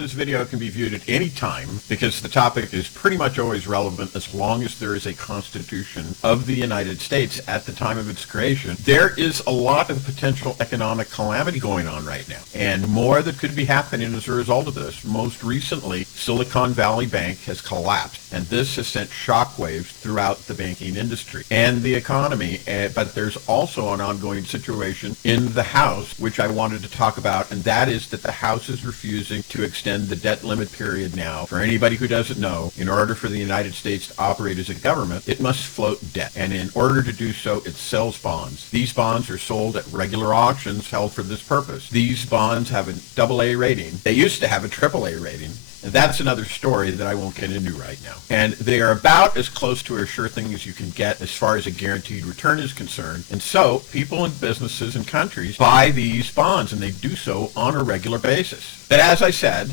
this video can be viewed at any time because the topic is pretty much always relevant as long as there is a Constitution of the United States at the time of its creation. There is a lot of potential economic calamity going on right now, and more that could be happening as a result of this. Most recently, Silicon Valley Bank has collapsed, and this has sent shockwaves throughout the banking industry and the economy. But there's also an ongoing situation in the House, which I wanted to talk about, and that is that the House is refusing to extend the debt limit period now. For anybody who doesn't know, in order for the United States to operate as a government, it must float debt, and in order to do so, it sells bonds. These bonds are sold at regular auctions held for this purpose. These bonds have a AA rating. They used to have a AAA rating. And that's another story that I won't get into right now. And they are about as close to a sure thing as you can get as far as a guaranteed return is concerned. And so people and businesses and countries buy these bonds, and they do so on a regular basis. But as I said,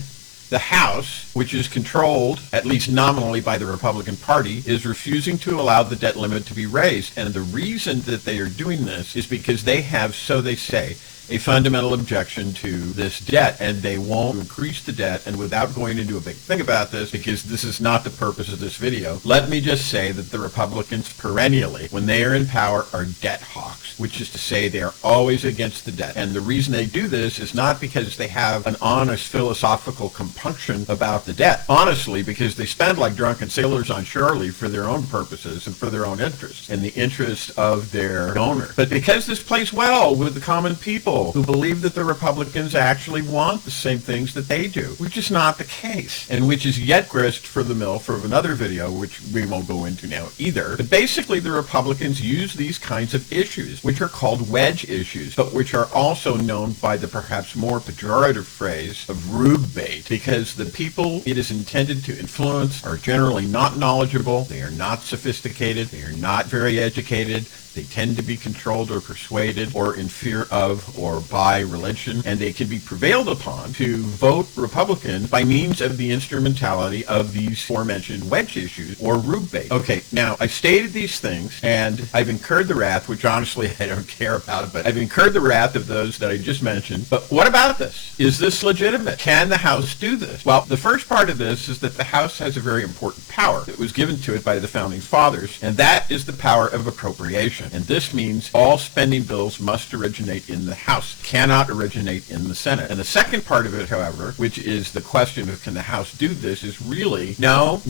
the House, which is controlled, at least nominally, by the Republican Party, is refusing to allow the debt limit to be raised. And the reason that they are doing this is because they have, so they say, a fundamental objection to this debt, and they won't increase the debt. And without going into a big thing about this, because this is not the purpose of this video, let me just say that the Republicans perennially, when they are in power, are debt hawks, which is to say they are always against the debt. And the reason they do this is not because they have an honest philosophical compunction about the debt, honestly, because they spend like drunken sailors on shore leave for their own purposes and for their own interests and the interests of their donor, but because this plays well with the common people who believe that the Republicans actually want the same things that they do, which is not the case, and which is yet grist for the mill for another video, which we won't go into now either. But basically, the Republicans use these kinds of issues, which are called wedge issues, but which are also known by the perhaps more pejorative phrase of rube bait, because the people it is intended to influence are generally not knowledgeable, they are not sophisticated, they are not very educated, they tend to be controlled or persuaded or in fear of or by religion, and they can be prevailed upon to vote Republican by means of the instrumentality of these aforementioned wedge issues or rube bait. Okay, now I've stated these things, and I've incurred the wrath, which honestly I don't care about, but I've incurred the wrath of those that I just mentioned. But what about this? Is this legitimate? Can the House do this? Well, the first part of this is that the House has a very important power that was given to it by the Founding Fathers, and that is the power of appropriation. And this means all spending bills must originate in the House, cannot originate in the Senate. And the second part of it, however, which is the question of can the House do this, is really no,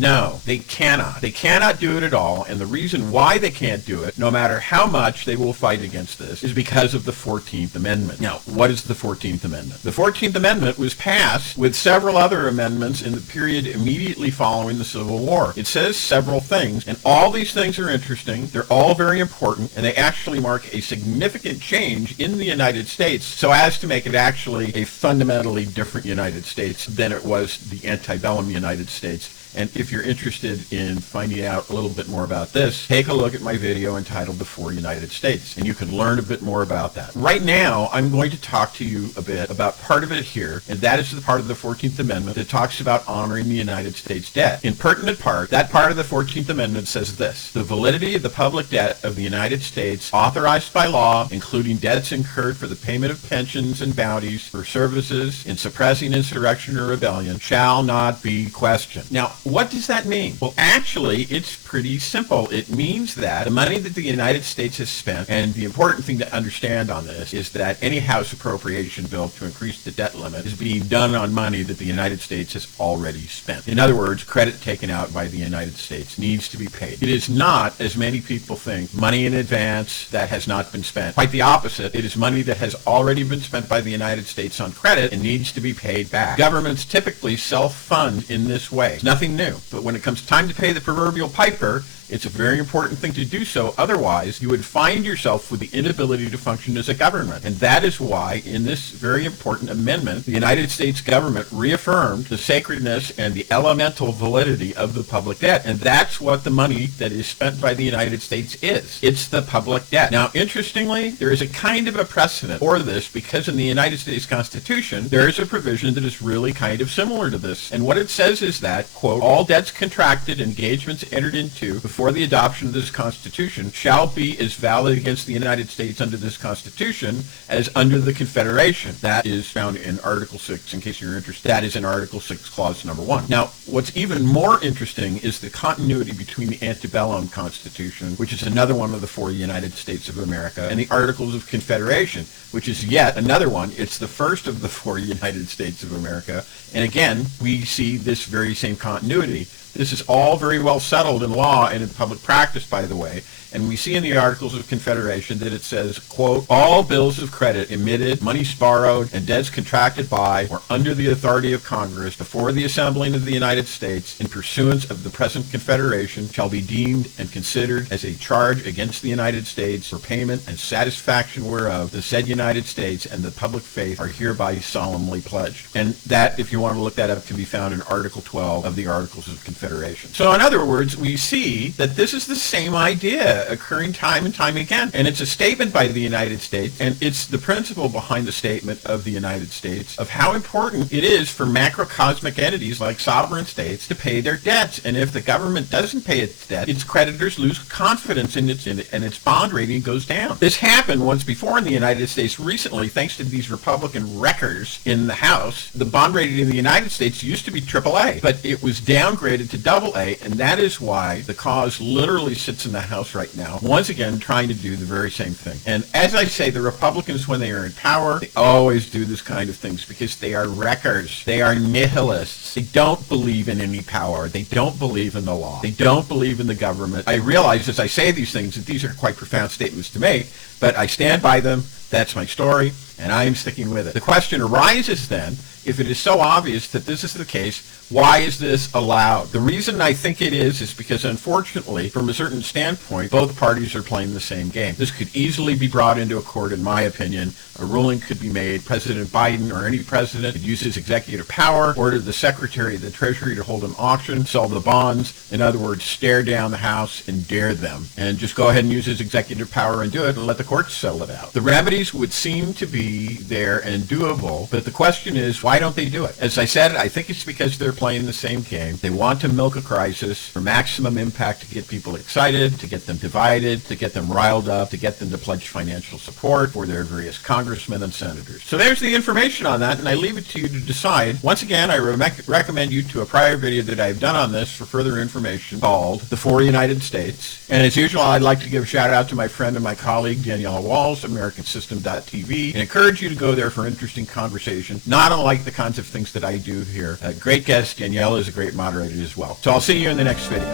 they cannot. They cannot do it at all. And the reason why they can't do it, no matter how much they will fight against this, is because of the 14th Amendment. Now, what is the 14th Amendment? The 14th Amendment was passed with several other amendments in the period immediately following the Civil War. It says several things, and all these things are interesting. They're all very important, and they actually mark a significant change in the United States so as to make it actually a fundamentally different United States than it was the antebellum United States. And if you're interested in finding out a little bit more about this, take a look at my video entitled The Four United States, and you can learn a bit more about that. Right now, I'm going to talk to you a bit about part of it here, and that is the part of the 14th Amendment that talks about honoring the United States debt. In pertinent part, that part of the 14th Amendment says this: the validity of the public debt of the United States authorized by law, including debts incurred for the payment of pensions and bounties for services in suppressing insurrection or rebellion, shall not be questioned. Now, what does that mean? Well, actually, it's pretty simple. It means that the money that the United States has spent, and the important thing to understand on this is that any House appropriation bill to increase the debt limit is being done on money that the United States has already spent. In other words, credit taken out by the United States needs to be paid. It is not, as many people think, money in advance that has not been spent. Quite the opposite. It is money that has already been spent by the United States on credit and needs to be paid back. Governments typically self-fund in this way. It's nothing new. But when it comes time to pay the proverbial piper, it's a very important thing to do so. Otherwise, you would find yourself with the inability to function as a government. And that is why, in this very important amendment, the United States government reaffirmed the sacredness and the elemental validity of the public debt. And that's what the money that is spent by the United States is. It's the public debt. Now, interestingly, there is a kind of a precedent for this because in the United States Constitution, there is a provision that is really kind of similar to this. And what it says is that, quote, all debts contracted, engagements entered into before the adoption of this Constitution shall be as valid against the United States under this Constitution as under the Confederation. That is found in Article 6, in case you're interested. That is in Article 6, Clause number 1. Now, what's even more interesting is the continuity between the antebellum Constitution, which is another one of the 4 United States of America, and the Articles of Confederation, which is yet another one. It's the first of the 4 United States of America. And again, we see this very same continuity. This is all very well settled in law and in public practice, by the way. And we see in the Articles of Confederation that it says, quote, all bills of credit emitted, monies borrowed, and debts contracted by or under the authority of Congress before the assembling of the United States in pursuance of the present Confederation shall be deemed and considered as a charge against the United States for payment and satisfaction whereof the said United States and the public faith are hereby solemnly pledged. And that, if you want to look that up, can be found in Article 12 of the Articles of Confederation. So in other words, we see that this is the same idea occurring time and time again. And it's a statement by the United States, and it's the principle behind the statement of the United States of how important it is for macrocosmic entities like sovereign states to pay their debts. And if the government doesn't pay its debt, its creditors lose confidence in it, and its bond rating goes down. This happened once before in the United States recently, thanks to these Republican wreckers in the House. The bond rating in the United States used to be AAA, but it was downgraded to AA, and that is why the cause literally sits in the House right now, once again trying to do the very same thing. And as I say, the Republicans, when they are in power, they always do this kind of things because they are wreckers. They are nihilists. They don't believe in any power. They don't believe in the law. They don't believe in the government. I realize as I say these things that these are quite profound statements to make, but I stand by them. That's my story, and I am sticking with it. The question arises then, if it is so obvious that this is the case, why is this allowed? The reason I think it is because, unfortunately, from a certain standpoint, both parties are playing the same game. This could easily be brought into a court, in my opinion. A ruling could be made. President Biden or any president could use his executive power, order the Secretary of the Treasury to hold an auction, sell the bonds. In other words, stare down the House and dare them. And just go ahead and use his executive power and do it and let the courts settle it out. The remedies would seem to be there and doable, but the question is, why don't they do it? As I said, I think it's because they're playing the same game. They want to milk a crisis for maximum impact to get people excited, to get them divided, to get them riled up, to get them to pledge financial support for their various congressmen and senators. So there's the information on that, and I leave it to you to decide. Once again, I recommend you to a prior video that I've done on this for further information called The 4 United States. And as usual, I'd like to give a shout out to my friend and my colleague, Daniela Walls, AmericanSystem.tv, and encourage you to go there for interesting conversation, not unlike the kinds of things that I do here. A great guest. Daniela is a great moderator as well. So I'll see you in the next video.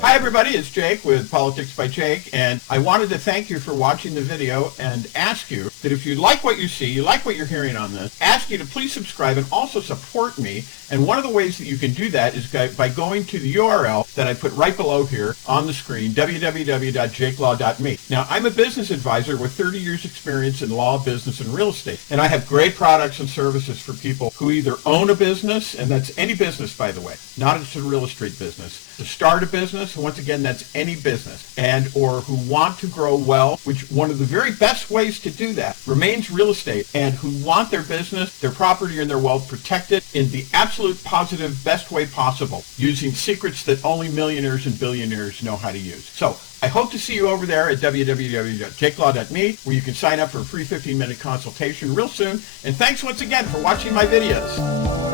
Hi everybody, it's Jake with Politics by Jake, and I wanted to thank you for watching the video and ask you that if you like what you see, you like what you're hearing on this, ask you to please subscribe and also support me. And one of the ways that you can do that is by going to the URL that I put right below here on the screen, www.jakelaw.me. Now, I'm a business advisor with 30 years experience in law, business, and real estate. And I have great products and services for people who either own a business, and that's any business, by the way, not just a real estate business, to start a business, and once again, that's any business, and or who want to grow well, which one of the very best ways to do that remains real estate, and who want their business, their property, and their wealth protected in the absolute positive best way possible, using secrets that only millionaires and billionaires know how to use. So I hope to see you over there at www.jakelaw.me, where you can sign up for a free 15-minute consultation real soon. And thanks once again for watching my videos.